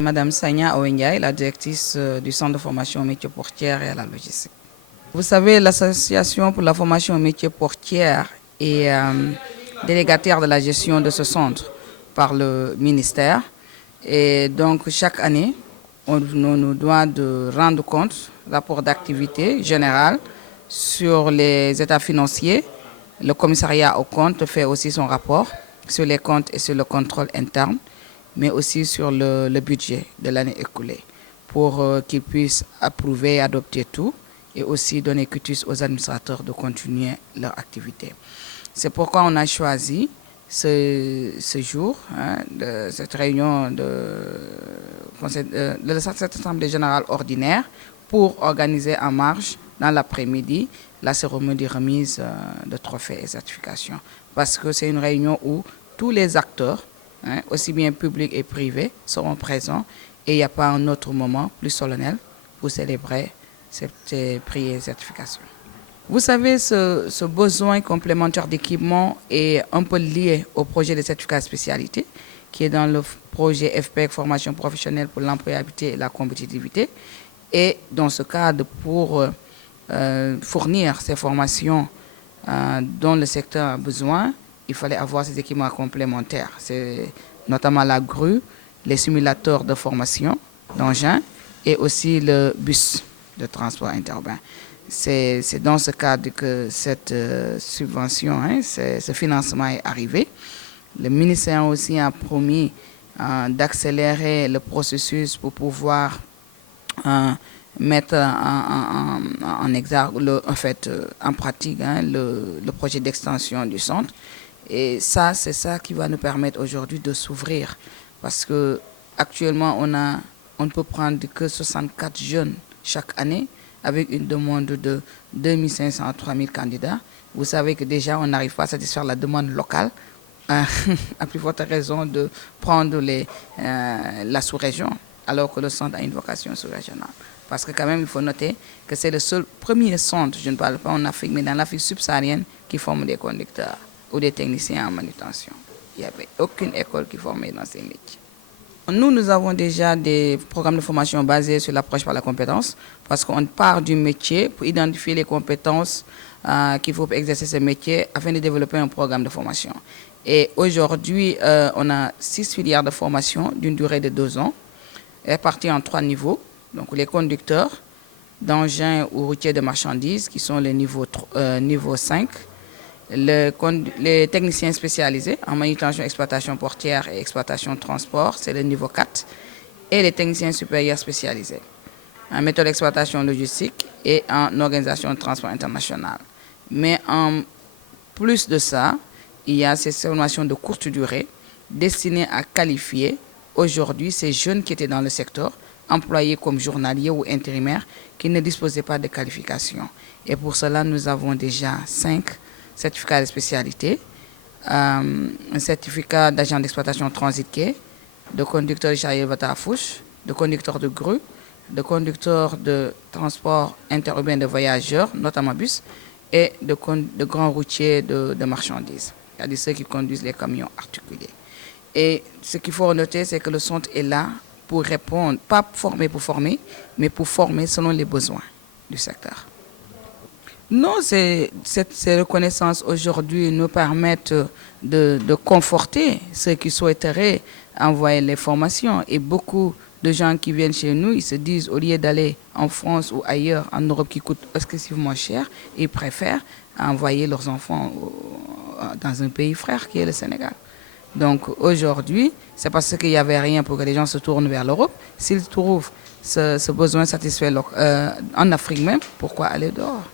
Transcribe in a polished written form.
Madame Sanya Owenyaï, la directrice du Centre de formation aux métiers portières et à la logistique. Vous savez, l'Association pour la formation aux métiers portières est délégataire de la gestion de ce centre par le ministère. Et donc, chaque année, on nous doit de rendre compte, rapport d'activité générale sur les états financiers. Le commissariat aux comptes fait aussi son rapport sur les comptes et sur le contrôle interne, mais aussi sur le budget de l'année écoulée, pour qu'ils puissent approuver et adopter tout, et aussi donner quitus aux administrateurs de continuer leur activité. C'est pourquoi on a choisi ce jour, de cette réunion de cette Assemblée générale ordinaire, pour organiser en marge, dans l'après-midi, la cérémonie de remise de trophées et certifications. Parce que c'est une réunion où tous les acteurs, aussi bien publics et privés, seront présents, et il n'y a pas un autre moment plus solennel pour célébrer ces prix et certifications. Vous savez, ce besoin complémentaire d'équipement est un peu lié au projet de certificat de spécialité, qui est dans le projet FPEC, formation professionnelle pour l'employabilité et la compétitivité. Et dans ce cadre, pour fournir ces formations dont le secteur a besoin, il fallait avoir ces équipements complémentaires. C'est notamment la grue, les simulateurs de formation d'engins et aussi le bus de transport interurbain. C'est dans ce cadre que cette subvention, ce financement est arrivé. Le ministère aussi a promis d'accélérer le processus pour pouvoir mettre en exergue, en pratique, le projet d'extension du centre. Et ça, c'est ça qui va nous permettre aujourd'hui de s'ouvrir. Parce qu'actuellement, on ne peut prendre que 64 jeunes chaque année, avec une demande de 2500 à 3000 candidats. Vous savez que déjà, on n'arrive pas à satisfaire la demande locale, à plus forte raison de prendre la sous-région, alors que le centre a une vocation sous-régionale. Parce que quand même, il faut noter que c'est le premier centre, je ne parle pas en Afrique, mais dans l'Afrique subsaharienne, qui forme des conducteurs ou des techniciens en manutention. Il n'y avait aucune école qui formait dans ces métiers. Nous avons déjà des programmes de formation basés sur l'approche par la compétence, parce qu'on part du métier pour identifier les compétences qu'il faut exercer ce métier afin de développer un programme de formation. Et aujourd'hui, on a 6 filières de formation d'une durée de 2 ans, réparties en 3 niveaux. Donc les conducteurs d'engins ou routiers de marchandises, qui sont les niveau 5, les techniciens spécialisés en manutention, exploitation portière et exploitation transport, c'est le niveau 4, et les techniciens supérieurs spécialisés en méthode d'exploitation logistique et en organisation de transport international. Mais en plus de ça, il y a ces formations de courte durée destinées à qualifier aujourd'hui ces jeunes qui étaient dans le secteur, employés comme journaliers ou intérimaires, qui ne disposaient pas de qualification. Et pour cela, nous avons déjà 5 certificats de spécialité, un certificat d'agent d'exploitation transit quai, de conducteur de chariot à fourche, de conducteur de grue, de conducteur de transport interurbain de voyageurs, notamment bus, et de grands routiers de marchandises, c'est-à-dire ceux qui conduisent les camions articulés. Et ce qu'il faut noter, c'est que le centre est là pour répondre, pas former pour former, mais pour former selon les besoins du secteur. Non, ces reconnaissances aujourd'hui nous permettent de conforter ceux qui souhaiteraient envoyer les formations. Et beaucoup de gens qui viennent chez nous, ils se disent, au lieu d'aller en France ou ailleurs, en Europe, qui coûte excessivement cher, ils préfèrent envoyer leurs enfants dans un pays frère qui est le Sénégal. Donc aujourd'hui, c'est parce qu'il n'y avait rien pour que les gens se tournent vers l'Europe. S'ils trouvent ce besoin satisfait en Afrique même, pourquoi aller dehors ?